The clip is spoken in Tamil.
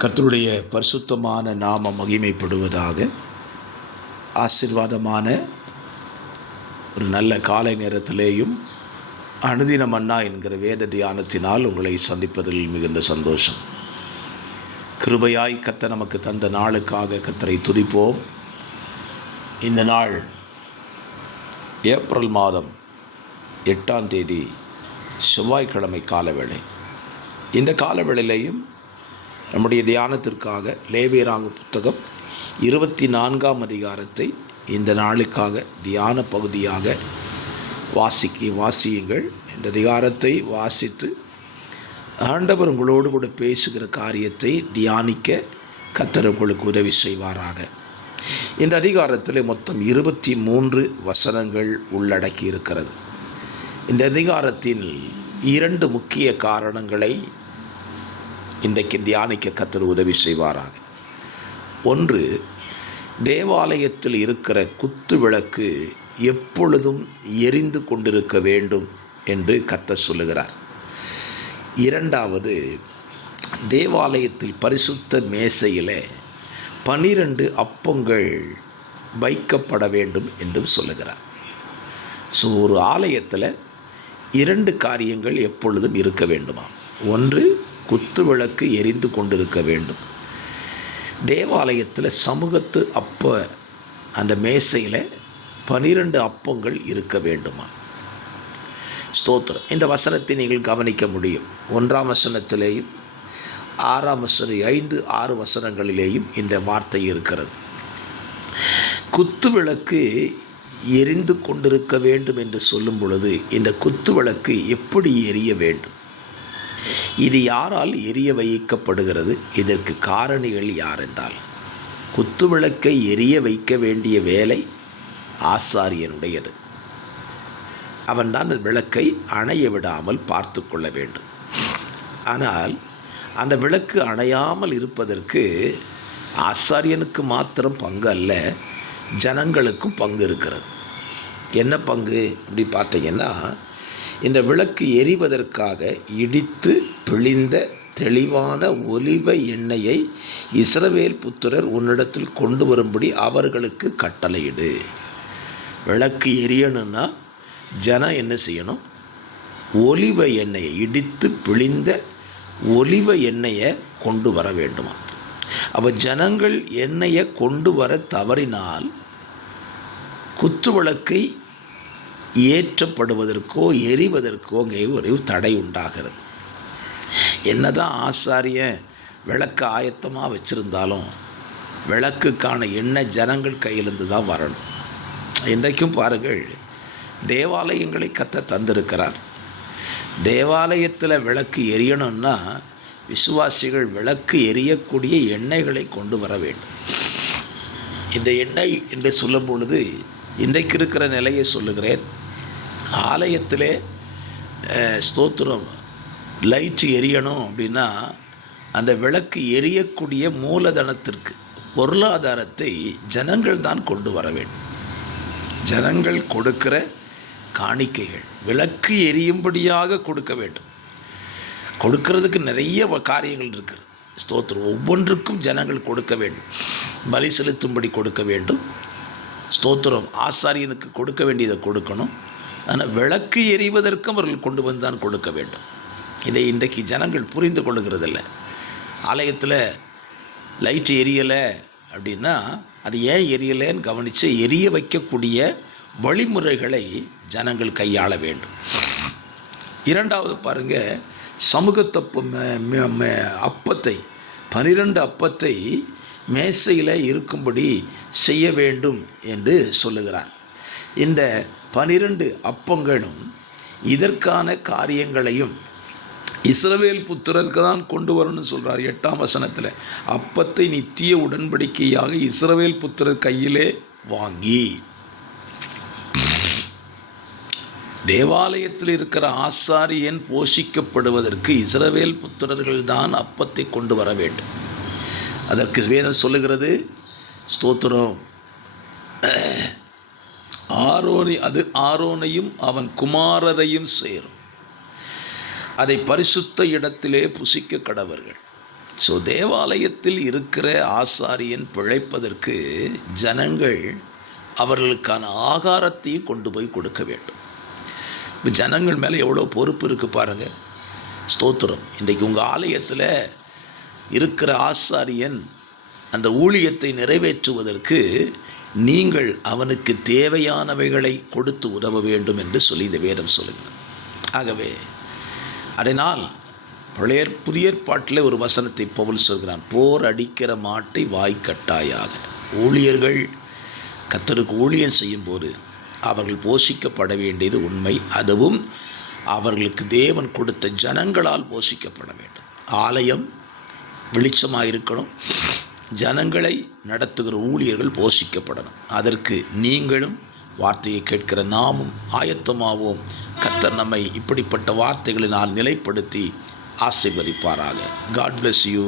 கர்த்தருடைய பரிசுத்தமான நாம மகிமைப்படுவதாக. ஆசீர்வாதமான ஒரு நல்ல காலை நேரத்திலேயும் அனுதின மன்னா என்கிற வேத தியானத்தினால் உங்களை சந்திப்பதில் மிகுந்த சந்தோஷம். கிருபையாய் கர்த்தர் நமக்கு தந்த நாளுக்காக கர்த்தரை துதிப்போம். இந்த நாள் ஏப்ரல் மாதம் 8ஆம் தேதி செவ்வாய்க்கிழமை காலவேளை. இந்த காலவேளையிலையும் நம்முடைய தியானத்திற்காக லேவியராகம புத்தகம் 24ஆம் அதிகாரத்தை இந்த நாளுக்காக தியான பகுதியாக வாசியுங்கள். இந்த அதிகாரத்தை வாசித்து ஆண்டவர் உங்களோடு கூட பேசுகிற காரியத்தை தியானிக்க கர்த்தர் உங்களுக்கு உதவி செய்வாராக. இந்த அதிகாரத்தில் மொத்தம் 23 வசனங்கள் உள்ளடக்கி இருக்கிறது. இந்த அதிகாரத்தின் 2 முக்கிய காரணங்களை இன்றைக்கு தியானிக்க கர்த்தர் உதவி செய்வாராக. ஒன்று, தேவாலயத்தில் இருக்கிற குத்து விளக்கு எப்பொழுதும் எரிந்து கொண்டிருக்க வேண்டும் என்று கர்த்தர் சொல்லுகிறார். இரண்டாவது, தேவாலயத்தில் பரிசுத்த மேசையில் 12 அப்பங்கள் வைக்கப்பட வேண்டும் என்றும் சொல்லுகிறார். ஸோ ஒரு ஆலயத்தில் 2 காரியங்கள் எப்பொழுதும் இருக்க வேண்டுமா. ஒன்று, குத்து விளக்கு எரிந்து கொண்டிருக்க வேண்டும். தேவாலயத்தில் சமூகத்து அந்த மேசையில் 12 அப்பங்கள் இருக்க வேண்டுமா. ஸ்தோத்திரம். இந்த வசனத்தை நீங்கள் கவனிக்க முடியும். 1ஆம் வசனத்திலேயும் 6ஆம் வசனம் 5, 6 வசனங்களிலேயும் இந்த வார்த்தை இருக்கிறது. குத்து விளக்கு எரிந்து கொண்டிருக்க வேண்டும் என்று சொல்லும் பொழுது இந்த குத்து விளக்கு எப்படி எரிய வேண்டும், இது யாரால் எரிய வைக்கப்படுகிறது, இதற்கு காரணிகள் யார் என்றால், குத்து விளக்கை எரிய வைக்க வேண்டிய வேலை ஆசாரியனுடையது. அவன்தான் அந்த விளக்கை அணைய விடாமல் பார்த்து கொள்ள வேண்டும். ஆனால் அந்த விளக்கு அணையாமல் இருப்பதற்கு ஆசாரியனுக்கு மாத்திரம் பங்கு அல்ல, ஜனங்களுக்கும் பங்கு இருக்கிறது. என்ன பங்கு அப்படி பார்த்தீங்கன்னா, இந்த விளக்கு எரிவதற்காக இடித்து பிழிந்த தெளிவான ஒலிவ எண்ணெயை இஸ்ரவேல் புத்திரர் உன்னிடத்தில் கொண்டு வரும்படி அவர்களுக்கு கட்டளையிடு. விளக்கு எரியணும்னா ஜனம் என்ன செய்யணும்? ஒலிவ எண்ணெயை, இடித்து பிழிந்த ஒலிவ எண்ணெயை கொண்டு வர வேண்டுமா. அப்போ ஜனங்கள் எண்ணெயை கொண்டு வர தவறினால் குத்து விளக்கை ஏற்றப்படுவதற்கோ எரிவதற்கோ அங்கே ஒரு தடை உண்டாகிறது. என்னதான் ஆசாரியன் விளக்கு ஆயத்தமாக வச்சுருந்தாலும் விளக்குக்கான எண்ணெய் ஜனங்கள் கையிலிருந்து தான் வரணும். இன்றைக்கும் பாருங்கள், தேவாலயங்களை கர்த்தர் தந்திருக்கிறார். தேவாலயத்தில் விளக்கு எரியணும்னா விசுவாசிகள் விளக்கு எரியக்கூடிய எண்ணெய்களை கொண்டு வர வேண்டும். இந்த எண்ணெய் என்று சொல்லும் பொழுது இன்றைக்கு இருக்கிற நிலையை சொல்லுகிறேன். ஆலயத்திலே ஸ்தோத்திரம் லைட்டு எரியணும் அப்படின்னா அந்த விளக்கு எரியக்கூடிய மூலதனத்திற்கு பொருளாதாரத்தை ஜனங்கள் தான் கொண்டு வர வேண்டும். ஜனங்கள் கொடுக்கிற காணிக்கைகள் விளக்கு எரியும்படியாக கொடுக்க வேண்டும். கொடுக்கறதுக்கு நிறைய காரியங்கள் இருக்குது. ஸ்தோத்திரம். ஒவ்வொன்றுக்கும் ஜனங்கள் கொடுக்க வேண்டும். பலி செலுத்தும்படி கொடுக்க வேண்டும். ஸ்தோத்திரம். ஆசாரியனுக்கு கொடுக்க வேண்டியதை கொடுக்கணும். ஆனால் விளக்கு எரிவதற்கும் அவர்கள் கொண்டு வந்து தான் கொடுக்க வேண்டும். இதை இன்றைக்கு ஜனங்கள் புரிந்து கொள்ளுகிறதில்ல. ஆலயத்தில் லைட்டு எரியலை அப்படின்னா அது ஏன் எரியலைன்னு கவனித்து எரிய வைக்கக்கூடிய வழிமுறைகளை ஜனங்கள் கையாள வேண்டும். இரண்டாவது பாருங்கள், சமூகத்தப்பு அப்பத்தை 12 அப்பத்தை மேசையில் இருக்கும்படி செய்ய வேண்டும் என்று சொல்லுகிறார். இந்த 12 அப்பங்களும் இதற்கான காரியங்களையும் இஸ்ரவேல் புத்திரருக்கு தான் கொண்டு வரணும்னு சொல்கிறார். 8ஆம் வசனத்தில், அப்பத்தை நித்திய உடன்படிக்கையாக இஸ்ரவேல் புத்திரர் கையிலே வாங்கி. தேவாலயத்தில் இருக்கிற ஆசாரியன் போஷிக்கப்படுவதற்கு இஸ்ரவேல் புத்திரர்கள் தான் அப்பத்தை கொண்டு வர வேண்டும். அதற்கு வேதம் சொல்லுகிறது, ஸ்தோத்திரம், அது ஆரோனையும் அவன் குமாரரையும் சேரும். அதை பரிசுத்த இடத்திலே புசிக்க கடவர்கள். ஸோ தேவாலயத்தில் இருக்கிற ஆசாரியன் பிழைப்பதற்கு ஜனங்கள் அவர்களுக்கான ஆகாரத்தையும் கொண்டு போய் கொடுக்க வேண்டும். இப்போ ஜனங்கள் மேலே எவ்வளோ பொறுப்பு இருக்குது பாருங்கள். ஸ்தோத்திரம். இன்றைக்கு உங்கள் ஆலயத்தில் இருக்கிற ஆசாரியன் அந்த ஊழியத்தை நிறைவேற்றுவதற்கு நீங்கள் அவனுக்கு தேவையானவைகளை கொடுத்து உதவ வேண்டும் என்று சொல்லி இந்த வேதம் சொல்லுகிறது. ஆகவே அதனால் புதிய ஏற்பாட்டில் ஒரு வசனத்தை பவுல் சொல்கிறான், போர் அடிக்கிற மாட்டை வாய்க்கட்டாயாக. ஊழியர்கள் கர்த்தருக்கு ஊழியம் செய்யும்போது அவர்கள் போஷிக்கப்பட வேண்டியது உண்மை. அதுவும் அவர்களுக்கு தேவன் கொடுத்த ஜனங்களால் போஷிக்கப்பட வேண்டும். ஆலயம் வெளிச்சமாக இருக்கணும், ஜனங்களை நடத்துகிற ஊழியர்கள் போஷிக்கப்படணும். அதற்கு நீங்களும் வார்த்தையை கேட்கிற நாமும் ஆயத்தமாவோம். கர்த்தர் நம்மை இப்படிப்பட்ட வார்த்தைகளினால் நிலைப்படுத்தி ஆசீர்வதிப்பாராக. God bless you.